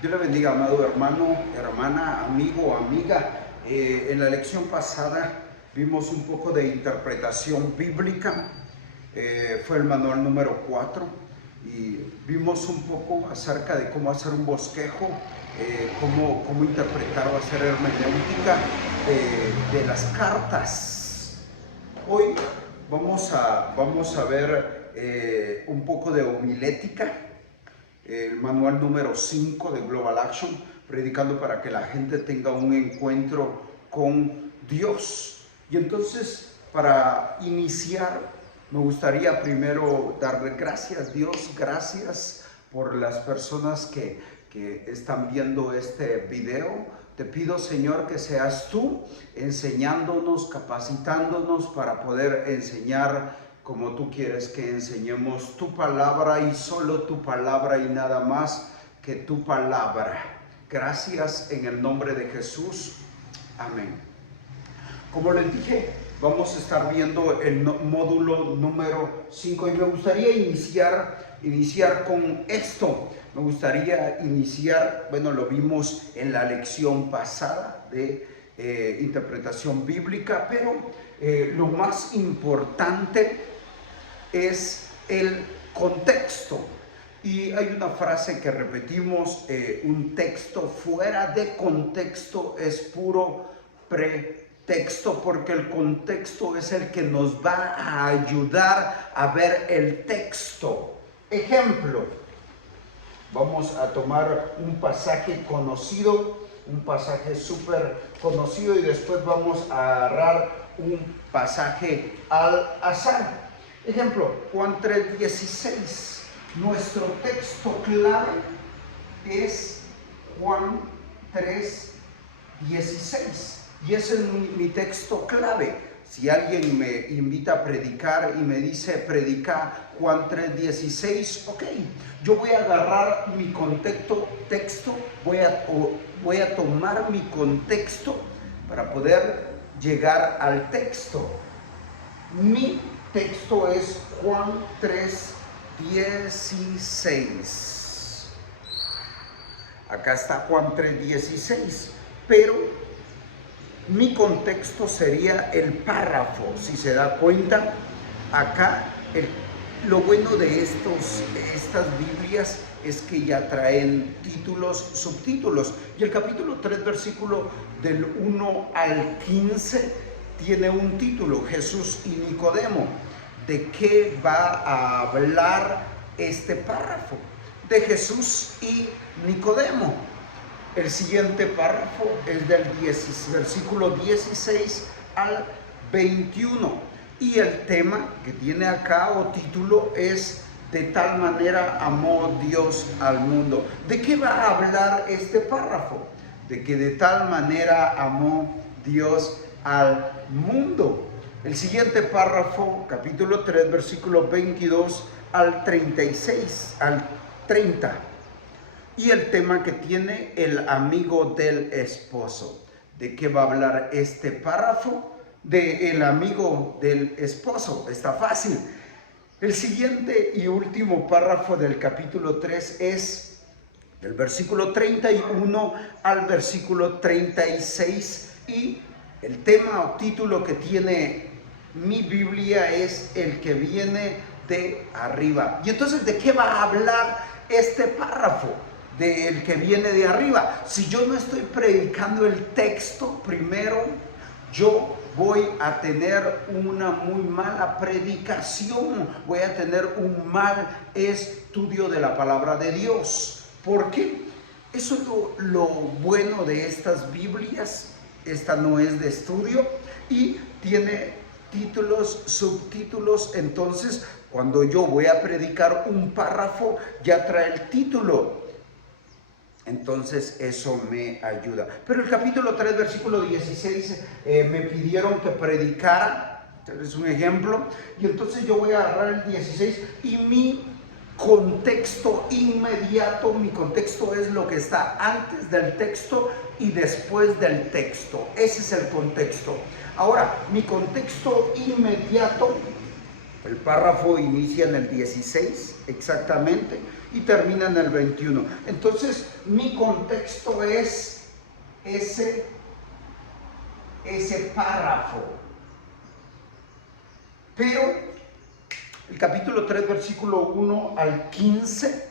Dios le bendiga, amado hermano, hermana, amigo, amiga. En la lección pasada vimos un poco de interpretación bíblica. Fue el manual número 4 y vimos un poco acerca de cómo hacer un bosquejo, cómo interpretar o hacer hermenéutica de las cartas. Hoy vamos a ver un poco de homilética, el manual número 5 de Global Action, predicando para que la gente tenga un encuentro con Dios. Y entonces, para iniciar, me gustaría primero darle gracias, Dios, gracias por las personas que están viendo este video. Te pido, Señor, que seas tú enseñándonos, capacitándonos para poder enseñar como tú quieres que enseñemos tu palabra y solo tu palabra y nada más que tu palabra. Gracias en el nombre de Jesús. Amén. Como les dije, vamos a estar viendo el módulo número 5 y me gustaría iniciar con esto. Me gustaría iniciar, bueno, lo vimos en la lección pasada de interpretación bíblica, pero lo más importante es el contexto. Y hay una frase que repetimos, un texto fuera de contexto es puro pretexto, porque el contexto es el que nos va a ayudar a ver el texto. Ejemplo, vamos a tomar un pasaje conocido, un pasaje súper conocido, y después vamos a agarrar un pasaje al azar. Ejemplo, Juan 3:16. Nuestro texto clave es Juan 3:16. Y ese es mi texto clave. Si alguien me invita a predicar y me dice predica Juan 3:16, ok, yo voy a agarrar mi texto, voy a tomar mi contexto para poder llegar al texto. Mi texto es Juan 3:16. Acá está Juan 3:16, pero mi contexto sería el párrafo. Si se da cuenta, acá lo bueno de estas Biblias es que ya traen títulos, subtítulos. Y el capítulo 3, versículo del 1 al 15, tiene un título, Jesús y Nicodemo. ¿De qué va a hablar este párrafo? De Jesús y Nicodemo. El siguiente párrafo es del versículo 16 al 21. Y el tema que tiene acá o título es de tal manera amó Dios al mundo. ¿De qué va a hablar este párrafo? De que de tal manera amó Dios al mundo. El siguiente párrafo, capítulo 3, versículo 22 al 36, al 30. Y el tema que tiene el amigo del esposo. ¿De qué va a hablar este párrafo? De el amigo del esposo. Está fácil. El siguiente y último párrafo del capítulo 3 es del versículo 31 al versículo 36. Y el tema o título que tiene mi Biblia es el que viene de arriba. Y entonces, ¿de qué va a hablar este párrafo? Del que viene de arriba. Si yo no estoy predicando el texto primero, yo voy a tener una muy mala predicación, voy a tener un mal estudio de la palabra de Dios. ¿Por qué? Eso es lo bueno de estas Biblias. Esta no es de estudio y tiene títulos, subtítulos. Entonces, cuando yo voy a predicar un párrafo, ya trae el título. Entonces eso me ayuda. Pero el capítulo 3, versículo 16, me pidieron que predicara. Es un ejemplo. Y entonces yo voy a agarrar el 16 y mi contexto inmediato, mi contexto es lo que está antes del texto y después del texto. Ese es el contexto. Ahora, mi contexto inmediato El párrafo inicia en el 16 exactamente y termina en el 21. Entonces, mi contexto es ese párrafo. Pero el capítulo 3, versículo 1 al 15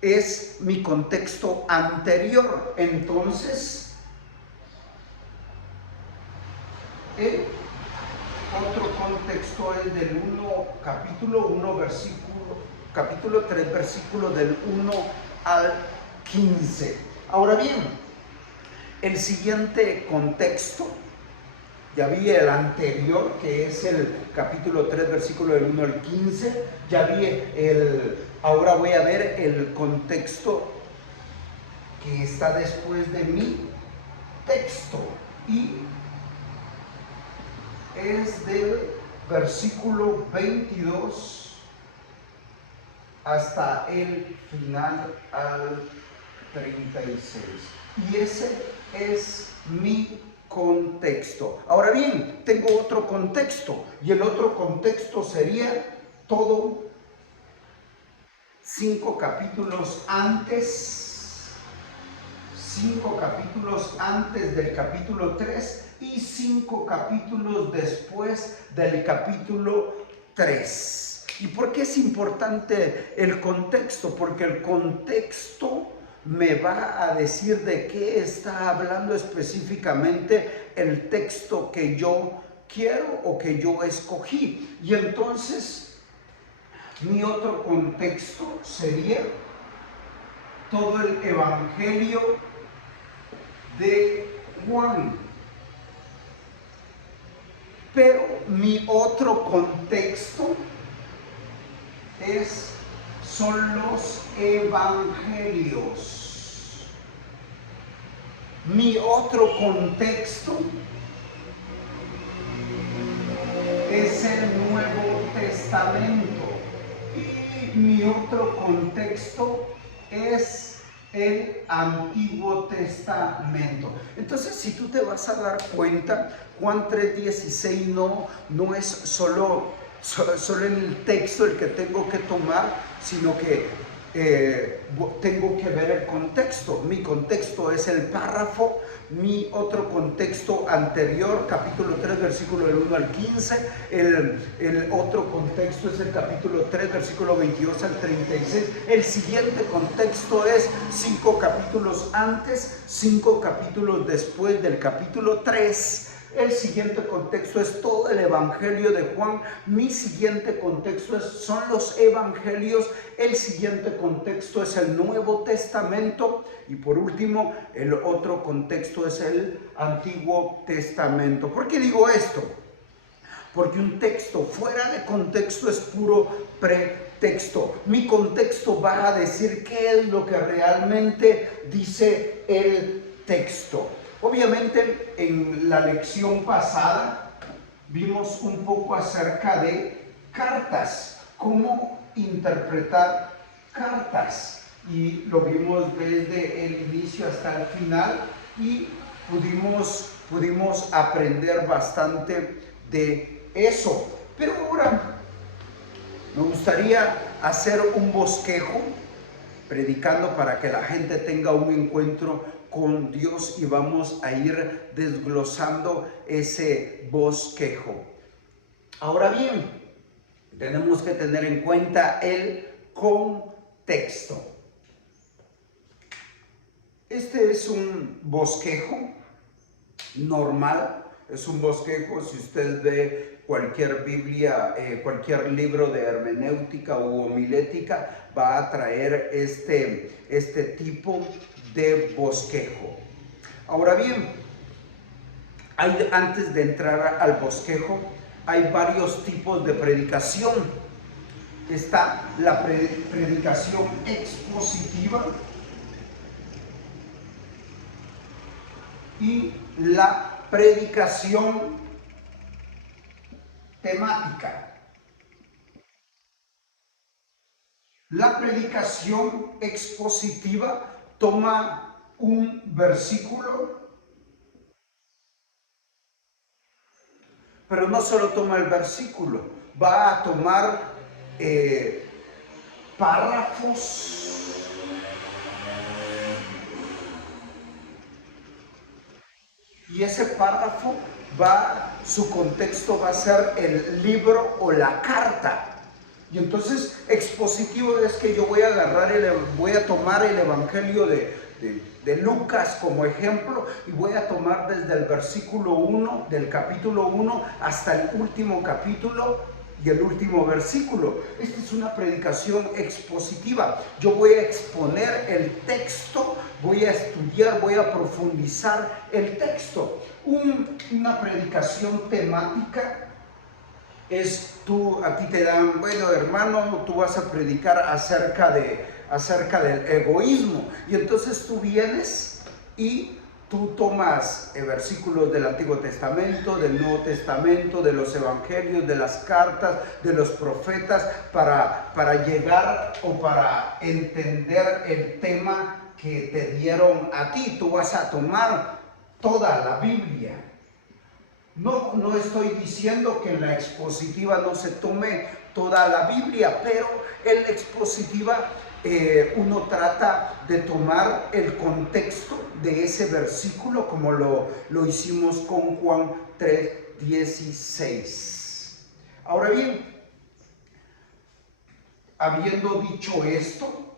es mi contexto anterior. Entonces, el otro contexto es del capítulo 3, versículo del 1 al 15. Ahora bien, el siguiente contexto, ya vi el anterior, que es el capítulo 3, versículo del 1 al 15, ya vi ahora voy a ver el contexto que está después de mi texto, y es del versículo 22 hasta el final al 36. Y ese es mi contexto. Ahora bien, tengo otro contexto, y el otro contexto sería todo 5 capítulos antes del capítulo 3 y 5 capítulos después del capítulo 3. ¿Y por qué es importante el contexto? Porque el contexto me va a decir de qué está hablando específicamente el texto que yo quiero o que yo escogí. Y entonces, mi otro contexto sería todo el Evangelio de Juan. Pero mi otro contexto son los evangelios. Mi otro contexto es el Nuevo Testamento. Y mi otro contexto es el Antiguo Testamento. Entonces, si tú te vas a dar cuenta, Juan 3:16 no es solo en el texto el que tengo que tomar, sino que tengo que ver el contexto. Mi contexto es el párrafo, mi otro contexto anterior, capítulo 3, versículo del 1 al 15, el otro contexto es el capítulo 3, versículo 22 al 36, el siguiente contexto es 5 capítulos antes, 5 capítulos después del capítulo 3, el siguiente contexto es todo el Evangelio de Juan, mi siguiente contexto son los Evangelios, el siguiente contexto es el Nuevo Testamento y por último el otro contexto es el Antiguo Testamento. ¿Por qué digo esto? Porque un texto fuera de contexto es puro pretexto. Mi contexto va a decir qué es lo que realmente dice el texto. Obviamente, en la lección pasada vimos un poco acerca de cartas, cómo interpretar cartas, y lo vimos desde el inicio hasta el final y pudimos aprender bastante de eso. Pero ahora me gustaría hacer un bosquejo predicando para que la gente tenga un encuentro con Dios y vamos a ir desglosando ese bosquejo. Ahora bien, tenemos que tener en cuenta el contexto. Este es un bosquejo normal, es un bosquejo, si usted ve cualquier Biblia, cualquier libro de hermenéutica u homilética, va a traer este tipo de bosquejo. Ahora bien, antes de entrar al bosquejo, hay varios tipos de predicación. Está la predicación expositiva y la predicación temática. La predicación expositiva toma un versículo, pero no solo toma el versículo, va a tomar párrafos y ese párrafo su contexto va a ser el libro o la carta. Y entonces expositivo es que yo voy a tomar el Evangelio de Lucas como ejemplo y voy a tomar desde el versículo 1 del capítulo 1 hasta el último capítulo y el último versículo. Esta es una predicación expositiva. Yo voy a exponer el texto, voy a estudiar, voy a profundizar el texto. Una predicación temática es a ti te dan, bueno hermano, tú vas a predicar acerca del egoísmo. Y entonces tú vienes y tú tomas versículos del Antiguo Testamento, del Nuevo Testamento, de los Evangelios, de las cartas, de los profetas, para llegar o para entender el tema que te dieron a ti. Tú vas a tomar toda la Biblia. No estoy diciendo que en la expositiva no se tome toda la Biblia, pero en la expositiva uno trata de tomar el contexto de ese versículo como lo hicimos con Juan 3:16. Ahora bien, habiendo dicho esto,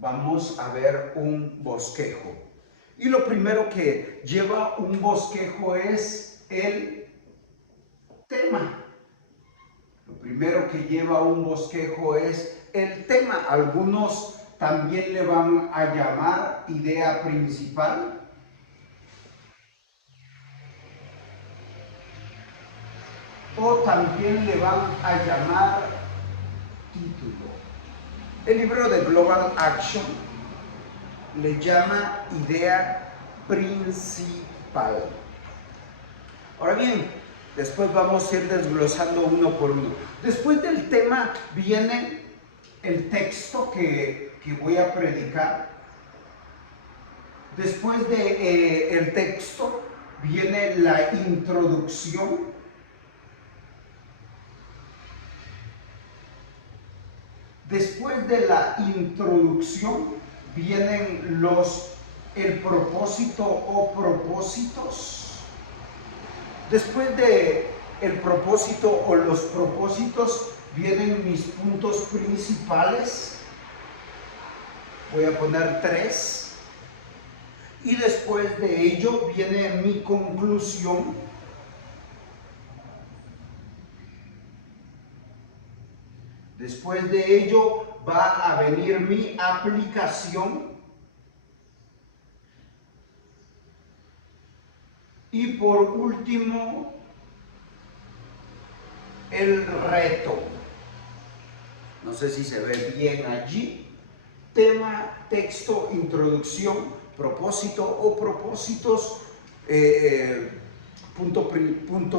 vamos a ver un bosquejo. Y lo primero que lleva un bosquejo es el tema. Lo primero que lleva un bosquejo es el tema. Algunos también le van a llamar idea principal. O también le van a llamar título. El libro de Global Action le llama idea principal. Ahora bien, después vamos a ir desglosando uno por uno. Después del tema viene el texto que voy a predicar. Después del texto viene la introducción. Después de la introducción vienen el propósito o propósitos. Después de el propósito o los propósitos vienen mis puntos principales. Voy a poner 3. Y después de ello viene mi conclusión. Después de ello va a venir mi aplicación. Y por último, el reto. No sé si se ve bien allí. Tema, texto, introducción, propósito o propósitos. Punto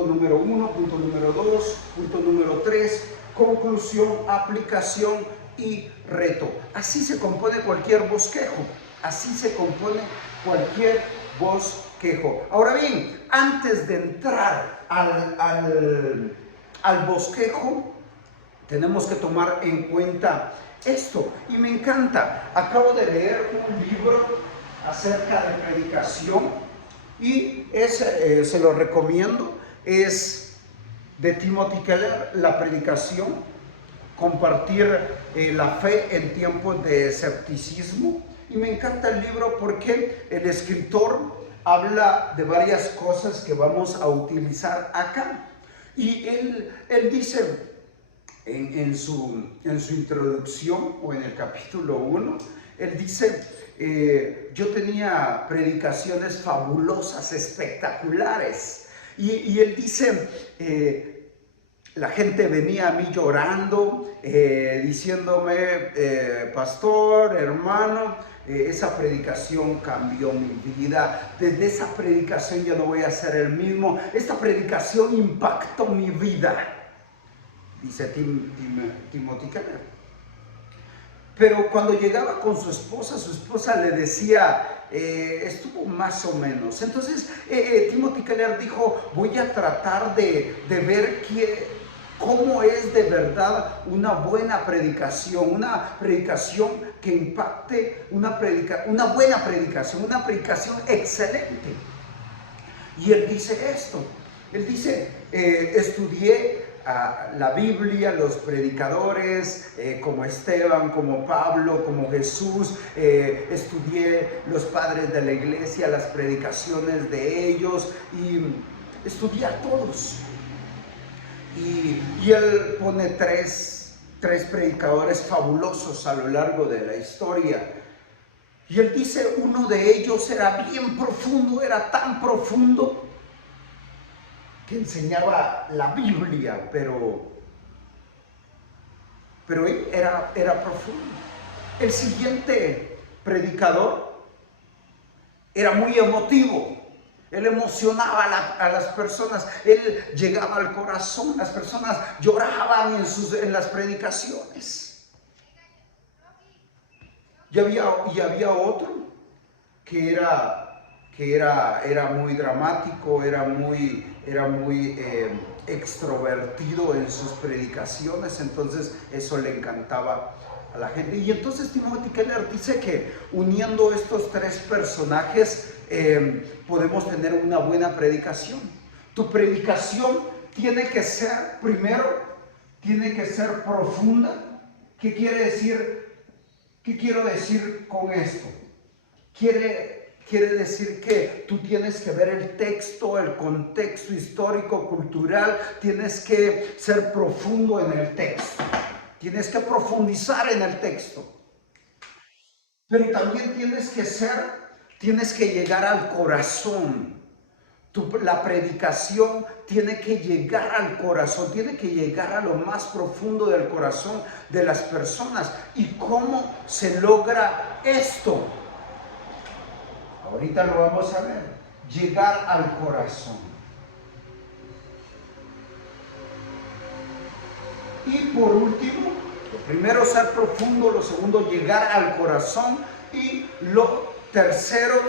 número 1, punto número 2, punto número 3, conclusión, aplicación y reto. Así se compone cualquier bosquejo. Así se compone cualquier bosquejo. Ahora bien, antes de entrar al bosquejo, tenemos que tomar en cuenta esto. Y me encanta. Acabo de leer un libro acerca de predicación y se lo recomiendo. Es de Timothy Keller, La predicación, compartir la fe en tiempos de escepticismo. Y me encanta el libro porque el escritor habla de varias cosas que vamos a utilizar acá. Y él dice en su introducción o en el capítulo 1, él dice, yo tenía predicaciones fabulosas, espectaculares. Y él dice, la gente venía a mí llorando, diciéndome, pastor, hermano, esa predicación cambió mi vida. Desde esa predicación ya no voy a ser el mismo. Esta predicación impactó mi vida, dice Timothy Keller. Pero cuando llegaba con su esposa le decía, estuvo más o menos. Entonces Timothy Keller dijo, voy a tratar de ver ¿Cómo es de verdad una buena predicación? Una predicación que impacte, una buena predicación, una predicación excelente. Y él dice esto, él dice, estudié la Biblia, los predicadores como Esteban, como Pablo, como Jesús, estudié los padres de la iglesia, las predicaciones de ellos y estudié a todos. Y él pone tres predicadores fabulosos a lo largo de la historia. Y él dice, uno de ellos era bien profundo, era tan profundo que enseñaba la Biblia, pero él era profundo. El siguiente predicador era muy emotivo. Él emocionaba a las personas, él llegaba al corazón, las personas lloraban en las predicaciones. Y había otro que era muy dramático, era muy extrovertido en sus predicaciones, entonces eso le encantaba a la gente. Y entonces Timothy Keller dice que uniendo estos tres personajes podemos tener una buena predicación. Tu predicación tiene que ser, primero, tiene que ser profunda. ¿Qué quiere decir? ¿Qué quiero decir con esto? Quiere decir que tú tienes que ver el texto, el contexto histórico, cultural, tienes que ser profundo en el texto, tienes que profundizar en el texto, pero también tienes que llegar al corazón. La predicación tiene que llegar al corazón, tiene que llegar a lo más profundo del corazón de las personas. ¿Y cómo se logra esto? Ahorita lo vamos a ver. Llegar al corazón. Y por último, lo primero, ser profundo. Lo segundo, llegar al corazón. Y lo tercero,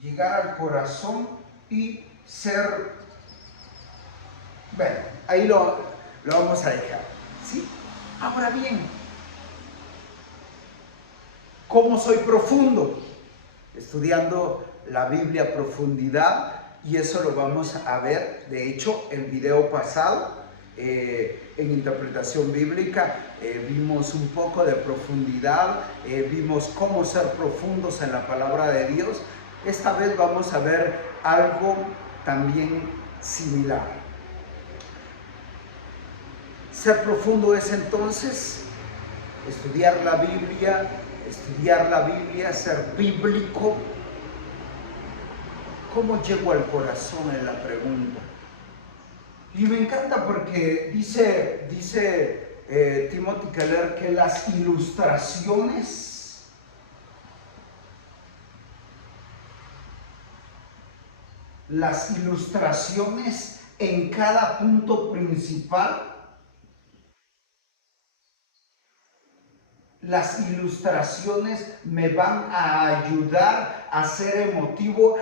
llegar al corazón y ser... Bueno, ahí lo vamos a dejar. ¿Sí? Ahora bien, ¿cómo soy profundo? Estudiando la Biblia a profundidad, y eso lo vamos a ver. De hecho, el video pasado, en interpretación bíblica, vimos un poco de profundidad, vimos cómo ser profundos en la palabra de Dios. Esta vez vamos a ver algo también similar. Ser profundo es entonces estudiar la Biblia, ser bíblico. ¿Cómo llego al corazón? Es la pregunta. Y me encanta porque dice Timothy Keller que las ilustraciones en cada punto principal, las ilustraciones me van a ayudar a ser emotivo,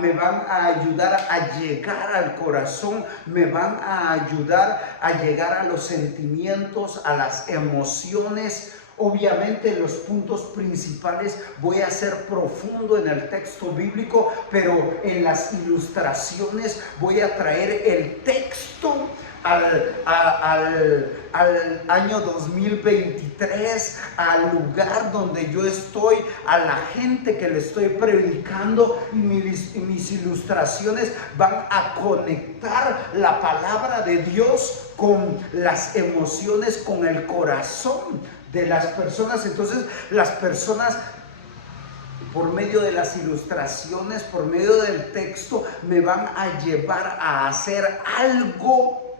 me van a ayudar a llegar al corazón, me van a ayudar a llegar a los sentimientos, a las emociones. Obviamente los puntos principales voy a ser profundo en el texto bíblico, pero en las ilustraciones voy a traer el texto al año 2023, al lugar donde yo estoy, a la gente que le estoy predicando, y mis ilustraciones van a conectar la palabra de Dios con las emociones, con el corazón de las personas. Entonces las personas, por medio de las ilustraciones, por medio del texto, me van a llevar a hacer algo,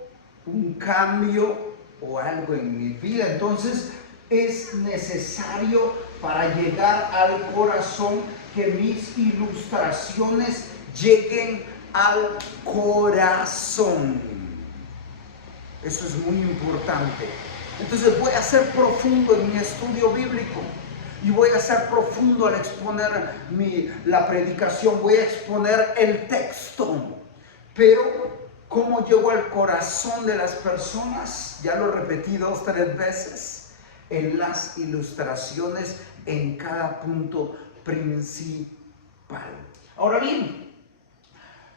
un cambio o algo en mi vida. Entonces es necesario, para llegar al corazón, que mis ilustraciones lleguen al corazón. Eso es muy importante. Entonces voy a ser profundo en mi estudio bíblico y voy a ser profundo al exponer la predicación, voy a exponer el texto. Pero ¿cómo llego al corazón de las personas? Ya lo repetí 2 o 3 veces en las ilustraciones, en cada punto principal. Ahora bien,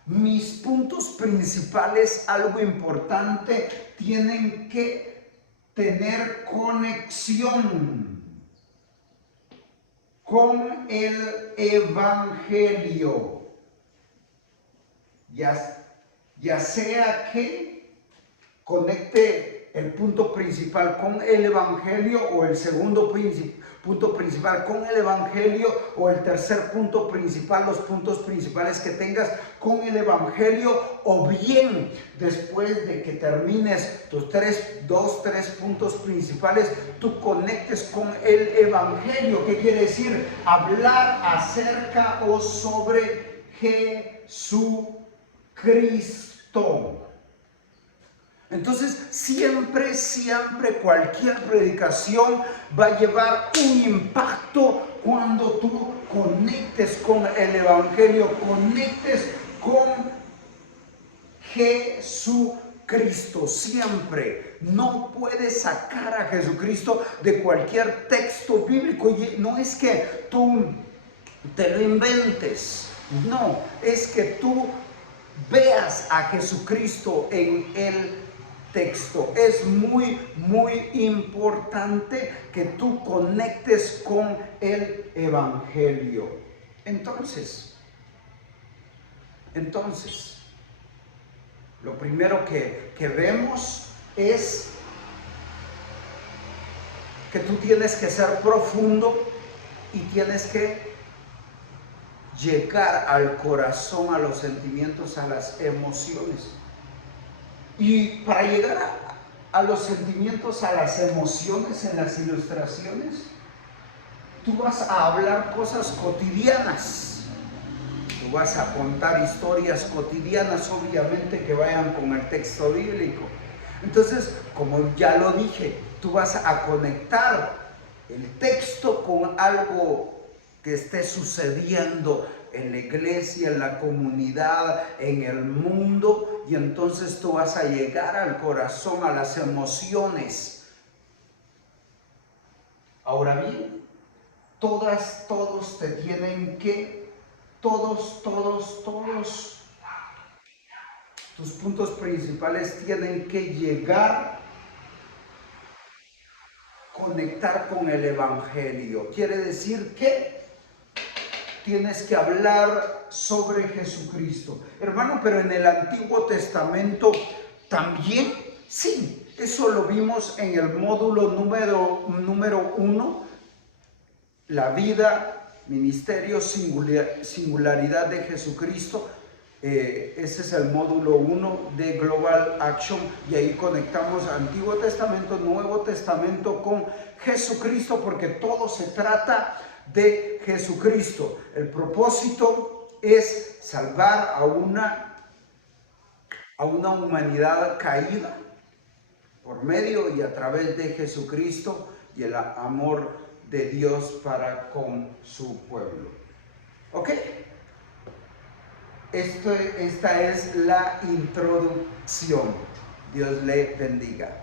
mis puntos principales, algo importante, tienen que tener conexión con el Evangelio. Ya sea que conecte el punto principal con el Evangelio, o el segundo punto principal con el Evangelio, o el tercer punto principal, los puntos principales que tengas con el Evangelio, o bien después de que termines tus 3 puntos principales, tú conectes con el Evangelio. ¿Qué quiere decir? Hablar acerca o sobre Jesucristo. Entonces, siempre cualquier predicación va a llevar un impacto cuando tú conectes con el Evangelio, conectes con Jesucristo. Siempre. No puedes sacar a Jesucristo de cualquier texto bíblico. Y no es que tú te lo inventes, no, es que tú veas a Jesucristo en el texto. Es muy importante que tú conectes con el Evangelio. Entonces, lo primero que vemos es que tú tienes que ser profundo y tienes que llegar al corazón, a los sentimientos, a las emociones. Y para llegar a los sentimientos, a las emociones en las ilustraciones, tú vas a hablar cosas cotidianas. Tú vas a contar historias cotidianas, obviamente que vayan con el texto bíblico. Entonces, como ya lo dije, tú vas a conectar el texto con algo que esté sucediendo en la iglesia, en la comunidad, en el mundo, y entonces tú vas a llegar al corazón, a las emociones. Ahora bien, todos te tienen que, todos, tus puntos principales tienen que llegar, conectar con el Evangelio. Quiere decir que tienes que hablar sobre Jesucristo. Hermano, pero en el Antiguo Testamento también, sí, eso lo vimos en el módulo número 1, la vida, ministerio, singularidad de Jesucristo. Ese es el módulo 1 de Global Action, y ahí conectamos Antiguo Testamento, Nuevo Testamento con Jesucristo, porque todo se trata de Jesucristo. El propósito es salvar a una humanidad caída por medio y a través de Jesucristo y el amor de Dios para con su pueblo. ¿Ok? Esta es la introducción. Dios le bendiga.